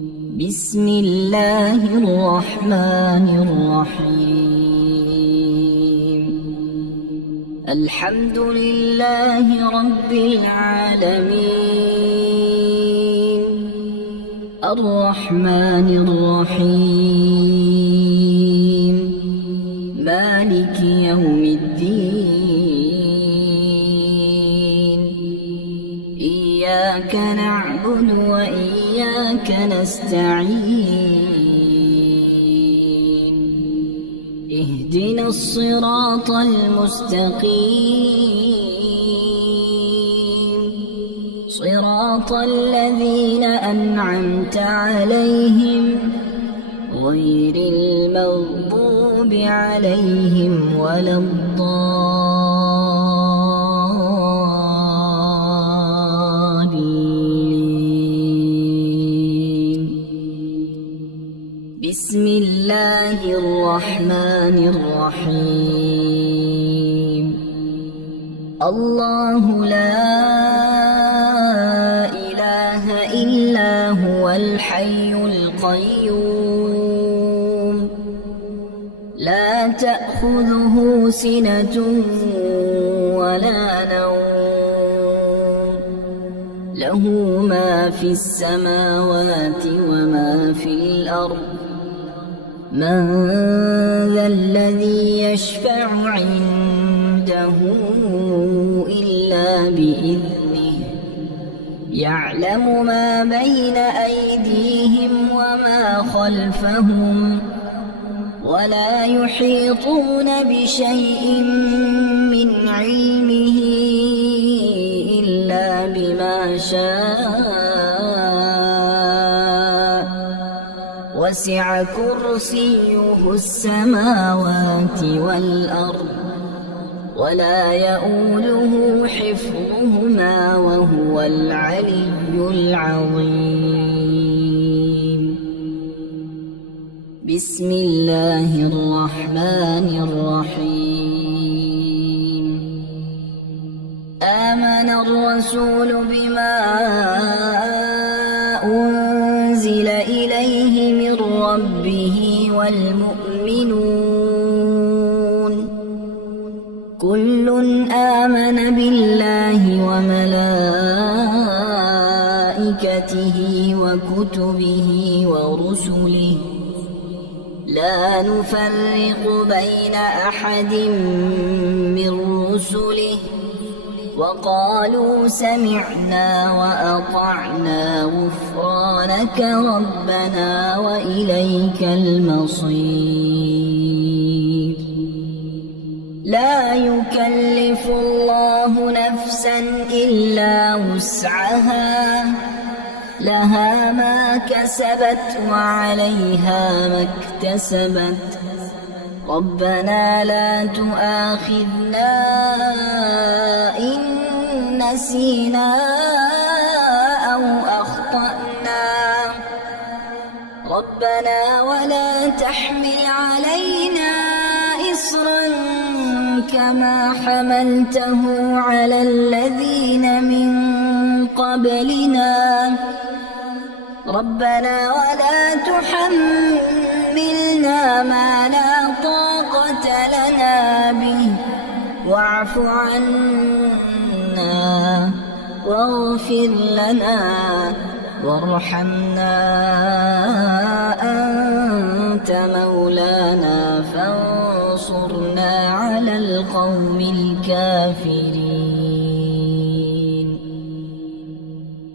بسم الله الرحمن الرحيم. الحمد لله رب العالمين، الرحمن الرحيم، مالك يوم الدين. إياك نعبد وإياك نستعين. اهدنا الصراط المستقيم، صراط الذين أنعمت عليهم غير المغضوب عليهم ولا الضالين. بسم الله الرحمن الرحيم. الله لا إله إلا هو الحي القيوم، لا تأخذه سنة ولا نوم، له ما في السماوات وما في الأرض. من ذا الذي يشفع عنده إلا بإذنه، يعلم ما بين أيديهم وما خلفهم، ولا يحيطون بشيء من علمه إلا بما شاء، وسع كرسيه السماوات والأرض، ولا يؤوده حفظهما وهو العلي العظيم. بسم الله الرحمن الرحيم. آمن الرسول بما أنزل إليه من ربه والمؤمنون، كل آمن بالله وملائكته وكتبه ورسله، لا نفرق بين أحد من رسله، وقالوا سمعنا وأطعنا غفرانك ربنا وإليك المصير. لا يكلف الله نفسا إلا وسعها، لها ما كسبت وعليها ما اكتسبت. ربنا لا تؤاخذنا إن نسينا أو أخطأنا، ربنا ولا تحمل علينا إصرا كما حملته على الذين من قبلنا، ربنا ولا تحملنا ما لا طاقة لنا به، واعف عنا واغفر لنا وارحمنا، أنت مولانا فانصرنا على القوم الكافرين.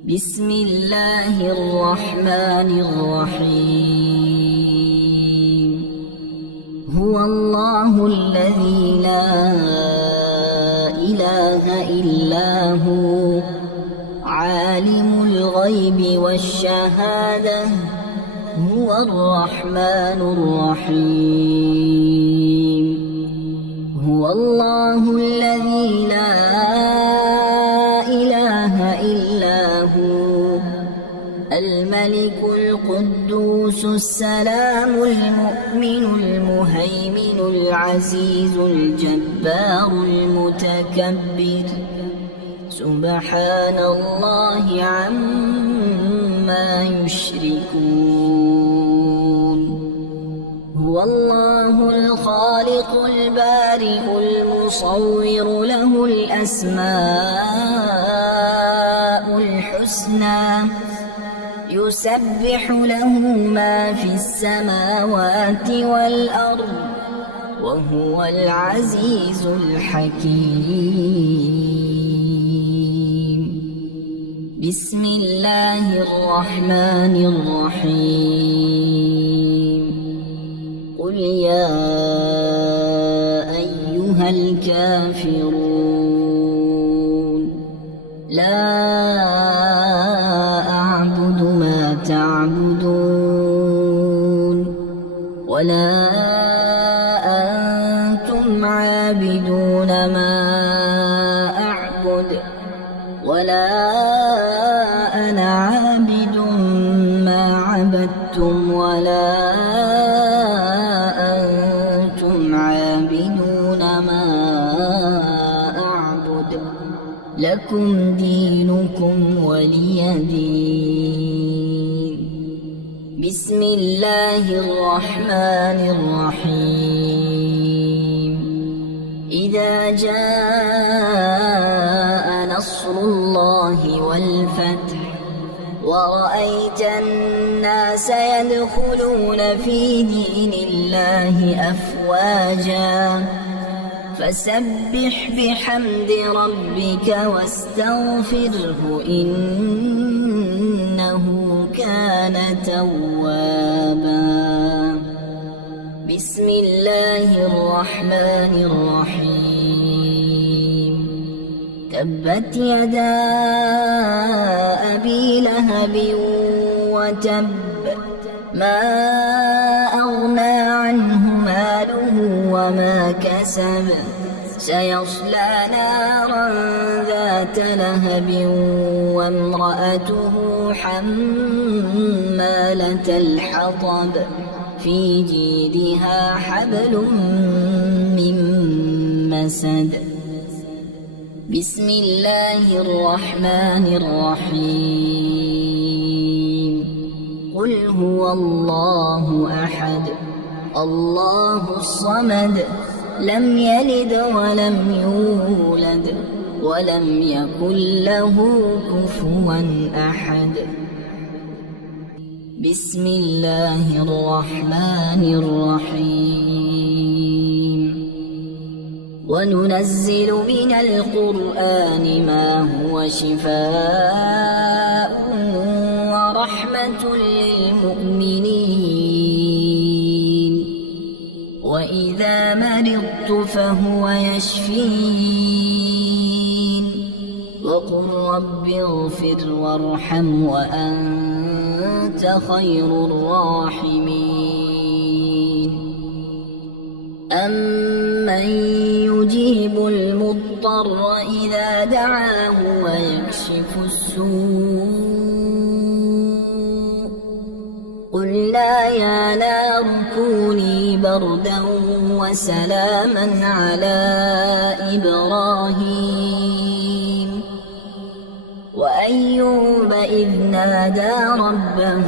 بسم الله الرحمن الرحيم. هو الله الذي لا إله إلا هو، عالم الغيب والشهادة، هو الرحمن الرحيم. هو الله الذي لا إله إلا هو، الملك القدوس السلام المؤمن المهيمن العزيز الجبار المتكبر، سبحان الله عما ما يشركون هو الله الخالق البارئ المصور له الأسماء الحسنى يسبح له ما في السماوات والأرض وهو العزيز الحكيم بسم الله الرحمن الرحيم قل يا أيها الكافرون لا أعبد ما تعبدون ولا أنتم عابدون ما أعبد ولا أنا عابد ما عبدتم ولا أنتم عابدون ما أعبد لكم دينكم ولي دين بسم الله الرحمن الرحيم إذا جاء نصر الله والفتح ورأيت الناس يدخلون في دين الله أفواجا فسبح بحمد ربك واستغفره إنه كان توابا بسم الله الرحمن الرحيم تبت يدا أبي لهب وتب ما أغنى عنه ماله وما كسب سيصلى نارا ذات لهب وامرأته حمالة الحطب في جيدها حبل من مسد بسم الله الرحمن الرحيم قل هو الله أحد الله الصمد لم يلد ولم يولد ولم يكن له كفوا أحد بسم الله الرحمن الرحيم وننزل من القرآن ما هو شفاء ورحمة للمؤمنين وإذا مرضت فهو يشفين وقل رب اغفر وارحم وأنت خير الراحمين أمن يجيب المضطر إذا دعاه ويكشف السوء قلنا يا نار كوني بردا وسلاما على إبراهيم وأيوب إذ نادى ربه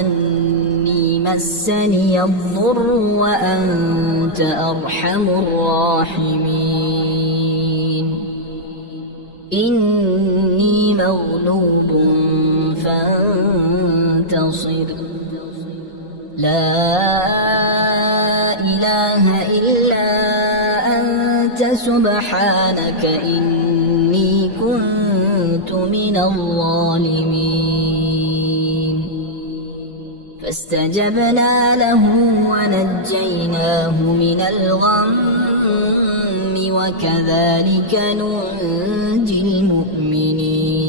أني مسني الضر وأنت أرحم الراحمين إني مغلوب فانتصر لا إله إلا أنت سبحانك إني كنت من الظالمين فاستجبنا له ونجيناه من الغم وكذلك ننجي المؤمنين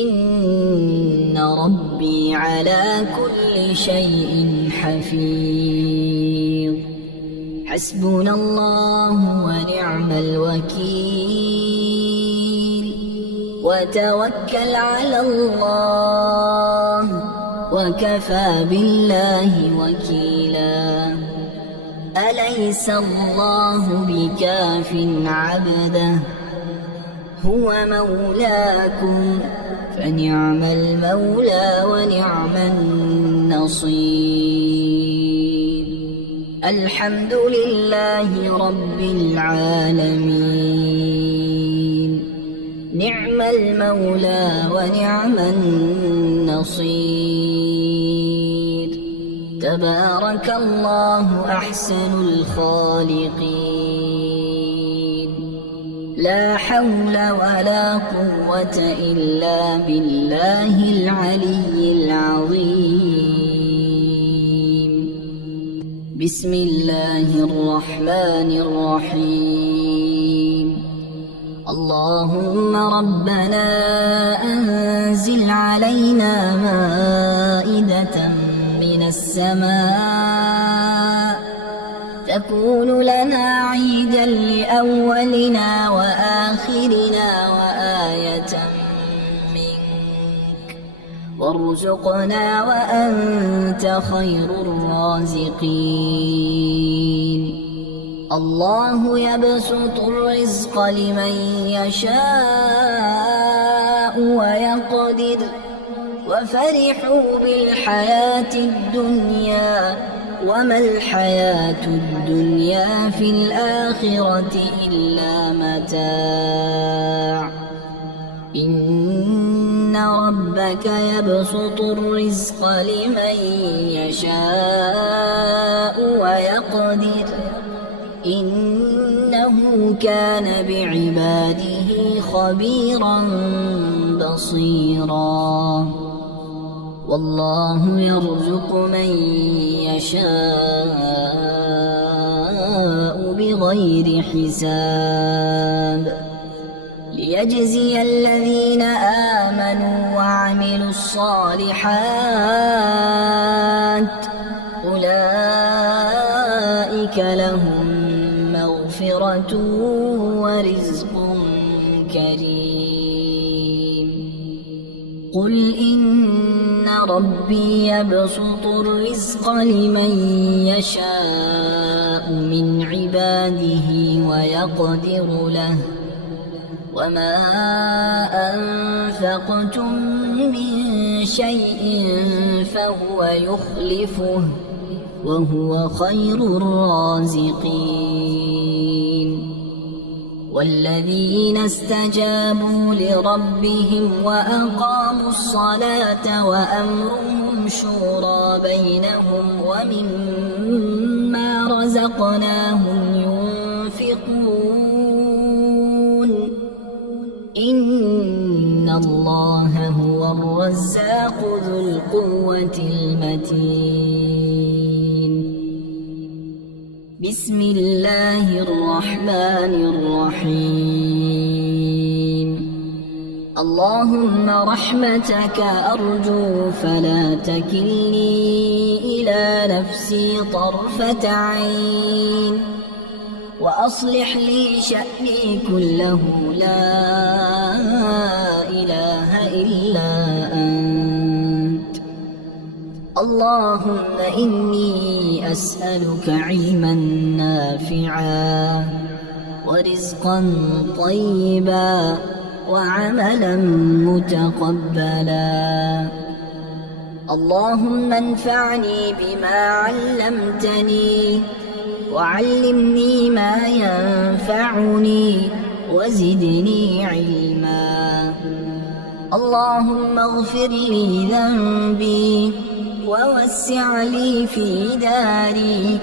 إن ربي على كل شيء حفيظ حسبنا الله ونعم الوكيل وتوكل على الله وكفى بالله وكيلا أليس الله بكاف عبده هو مولاكم فنعم المولى ونعم النصير. الحمد لله رب العالمين، نعم المولى ونعم النصير. تبارك الله أحسن الخالقين، لا حول ولا قوة إلا بالله العلي العظيم. بسم الله الرحمن الرحيم. اللهم ربنا أنزل علينا مائدة من السماء تكون لنا عيدا لأولنا وآخرنا وآية منك، وارزقنا وأنت خير الرازقين. الله يبسط الرزق لمن يشاء ويقدر، وفرحوا بالحياة الدنيا وما الحياة الدنيا في الآخرة إلا متاع. إن ربك يبسط الرزق لمن يشاء ويقدر، إنه كان بعباده خبيرا بصيرا. والله يرزق من يشاء بغير حساب، ليجزي الذين آمنوا وعملوا الصالحات أولئك لهم مغفرة ورزق كريم. قل إن ربي يبسط الرزق لمن يشاء من عباده ويقدر له، وما أنفقتم من شيء فهو يخلفه وهو خير الرازقين. والذين استجابوا لربهم وأقاموا الصلاة وأمرهم شورى بينهم ومما رزقناهم ينفقون، إن الله هو الرزاق ذو القوة المتين. بسم الله الرحمن الرحيم. اللهم رحمتك أرجو فلا تكلني إلى نفسي طرفة عين، وأصلح لي شأني كله لا إله إلا أنت. اللهم إني أسألك علما نافعا ورزقا طيبا وعملا متقبلا. اللهم انفعني بما علمتني وعلمني ما ينفعني وزدني علما. اللهم اغفر لي ذنبي ووسع لي في داري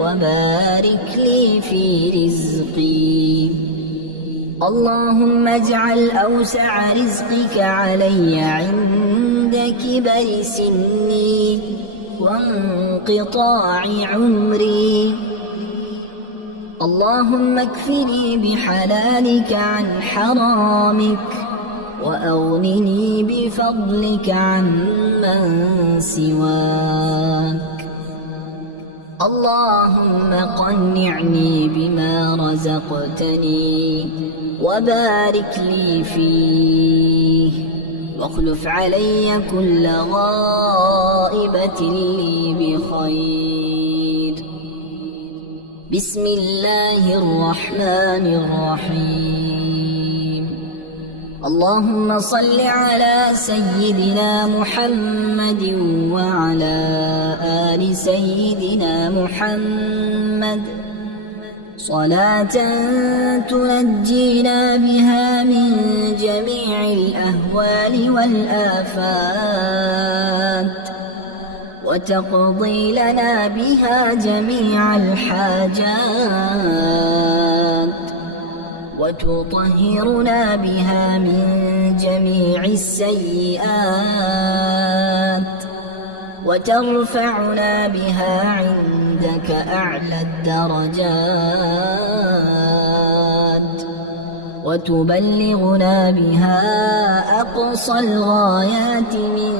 وبارك لي في رزقي. اللهم اجعل أوسع رزقك علي عند كبر سني وانقطاع عمري. اللهم اكفني بحلالك عن حرامك وأغنني بفضلك عمن سواك. اللهم قنعني بما رزقتني وبارك لي فيه، واخلف علي كل غائبة لي بخير. بسم الله الرحمن الرحيم. اللهم صل على سيدنا محمد وعلى آل سيدنا محمد صلاة تنجينا بها من جميع الأهوال والآفات وتقضي لنا بها جميع الحاجات وتطهرنا بها من جميع السيئات وترفعنا بها عندك أعلى الدرجات وتبلغنا بها أقصى الغايات من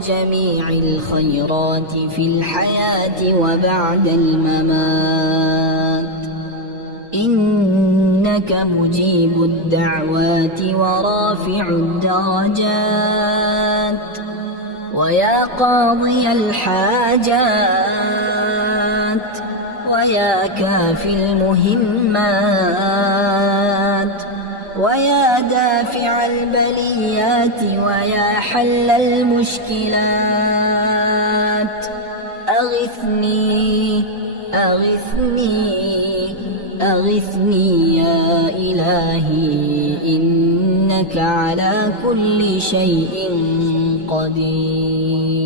جميع الخيرات في الحياة وبعد الممات إنك مجيب الدعوات ورافع الدرجات ويا قاضي الحاجات ويا كافي المهمات ويا دافع البليات ويا حل المشكلات أغثني أغثني أغثني يا إلهي إنك على كل شيء قدير.